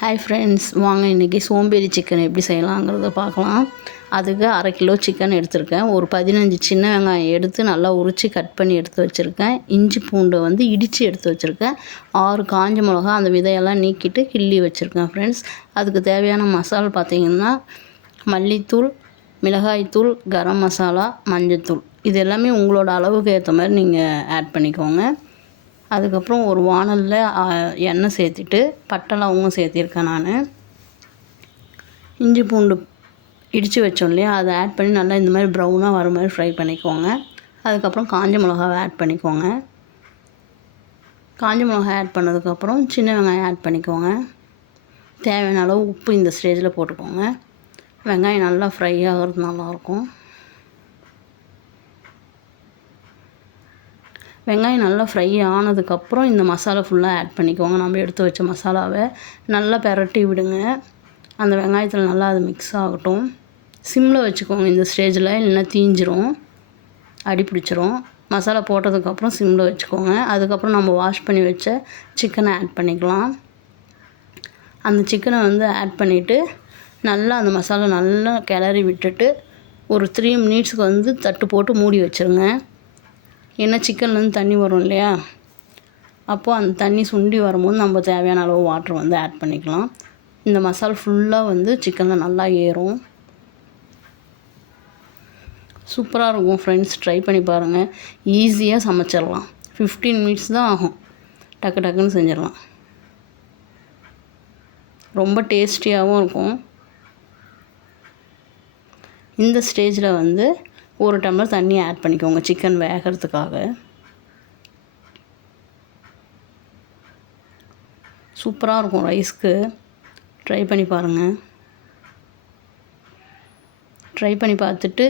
Hi friends, வாங்க இன்றைக்கி சோம்பேறி சிக்கன் எப்படி செய்யலாங்கிறத பார்க்கலாம். அதுக்கு 1/2 கிலோ சிக்கன் எடுத்திருக்கேன். ஒரு 15 சின்ன வெங்காயம் எடுத்து நல்லா உரித்து கட் பண்ணி எடுத்து வச்சுருக்கேன். இஞ்சி பூண்டு இடித்து எடுத்து வச்சுருக்கேன். 6 காஞ்ச மிளகா அந்த விதையெல்லாம் நீக்கிட்டு கிள்ளி வச்சுருக்கேன் ஃப்ரெண்ட்ஸ். அதுக்கு தேவையான மசாலா பார்த்திங்கன்னா மல்லித்தூள், மிளகாய்த்தூள், கரம் மசாலா, மஞ்சள்தூள். இது எல்லாமே உங்களோட அளவுக்கு ஏற்ற மாதிரி நீங்கள் ஆட் பண்ணிக்கோங்க. அதுக்கப்புறம் ஒரு வாணலில் எண்ணெய் சேர்த்துட்டு பட்டை லவங்கம் சேர்த்திருக்கேன் நான். இஞ்சி பூண்டு இடித்து வச்சோம் இல்லையா, அதை ஆட் பண்ணி நல்லா இந்த மாதிரி ப்ரௌனாக வர மாதிரி ஃப்ரை பண்ணிக்கோங்க. அதுக்கப்புறம் காஞ்ச மிளகாவை ஆட் பண்ணிக்கோங்க. காஞ்ச மிளகாய் ஆட் பண்ணதுக்கப்புறம் சின்ன வெங்காயம் ஆட் பண்ணிக்கோங்க. தேவையான அளவு உப்பு இந்த ஸ்டேஜில் போட்டுக்கோங்க. வெங்காயம் நல்லா ஃப்ரை ஆகிறது நல்லாயிருக்கும். வெங்காயம் நல்லா ஃப்ரை ஆனதுக்கப்புறம் இந்த மசாலா ஃபுல்லாக ஆட் பண்ணிக்கோங்க. நம்ம எடுத்து வச்ச மசாலாவை நல்லா பெரட்டி விடுங்க. அந்த வெங்காயத்தில் நல்லா அது மிக்ஸ் ஆகட்டும். சிம்மில் வச்சுக்கோங்க இந்த ஸ்டேஜில், இல்லைன்னா தீஞ்சிரும், அடி பிடிச்சிரும். மசாலா போட்டதுக்கப்புறம் சிம்மில் வச்சுக்கோங்க. அதுக்கப்புறம் நம்ம வாஷ் பண்ணி வச்ச சிக்கனை ஆட் பண்ணிக்கலாம். அந்த சிக்கனை ஆட் பண்ணிவிட்டு நல்லா அந்த மசாலா நல்லா கிளறி விட்டுட்டு ஒரு 3 மினிட்ஸுக்கு தட்டு போட்டு மூடி வச்சுருங்க. ஏன்னா சிக்கன்லேருந்து தண்ணி வரும் இல்லையா, அப்போது அந்த தண்ணி சுண்டி வரும்போது நம்ம தேவையான அளவு வாட்டர் ஆட் பண்ணிக்கலாம். இந்த மசாலா ஃபுல்லாக சிக்கனில் நல்லா ஏறும். சூப்பராக இருக்கும் ஃப்ரெண்ட்ஸ், ட்ரை பண்ணி பாருங்கள். ஈஸியாக சமைச்சிடலாம். 15 மினிட்ஸ் தான் ஆகும், டக்கு டக்குன்னு செஞ்சிடலாம். ரொம்ப டேஸ்டியாகவும் இருக்கும். இந்த ஸ்டேஜில் 1 டம்ளர் தண்ணி ஆட் பண்ணிக்கோங்க சிக்கன் வேகிறதுக்காக. சூப்பராக இருக்கும் ரைஸ்க்கு. ட்ரை பண்ணி பாருங்கள். ட்ரை பண்ணி பார்த்துட்டு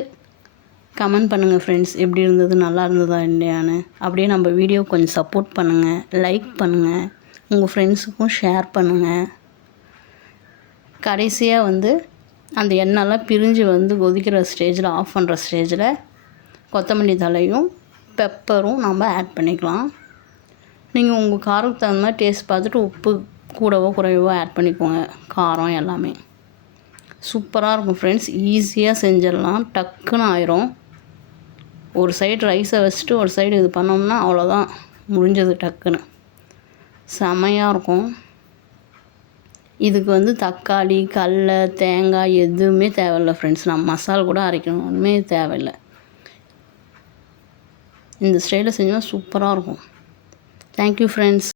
கமெண்ட் பண்ணுங்கள் ஃப்ரெண்ட்ஸ், எப்படி இருந்தது, நல்லா இருந்ததா இல்லையான்னு. அப்படியே நம்ம வீடியோ கொஞ்சம் சப்போர்ட் பண்ணுங்கள், லைக் பண்ணுங்கள், உங்கள் ஃப்ரெண்ட்ஸுக்கும் ஷேர் பண்ணுங்கள். கடைசியாக அந்த எண்ணெய்லாம் பிரிஞ்சு கொதிக்கிற ஸ்டேஜில், ஆஃப் பண்ணுற ஸ்டேஜில் கொத்தமல்லி தலையும் பெப்பரும் நம்ம ஆட் பண்ணிக்கலாம். நீங்கள் உங்கள் காரத்துக்கு தகுந்த மாதிரி டேஸ்ட் பார்த்துட்டு உப்பு கூடவோ குறைவோ ஆட் பண்ணிக்கோங்க. காரம் எல்லாமே சூப்பராக இருக்கும் ஃப்ரெண்ட்ஸ். ஈஸியாக செஞ்சிடலாம், டக்குன்னு ஆயிரும். ஒரு சைடு ரைஸை வச்சுட்டு ஒரு சைடு இது பண்ணோம்னா அவ்வளோதான், முடிஞ்சது டக்குன்னு. செமையாக இருக்கும். இதுக்கு தக்காளி, கடல, தேங்காய் எதுவுமே தேவையில்லை ஃப்ரெண்ட்ஸ். நம்ம மசாலா கூட அரைக்கணுமே தேவையில்லை. இந்த ஸ்டைலில் செஞ்சால் சூப்பராக இருக்கும். Thank you friends.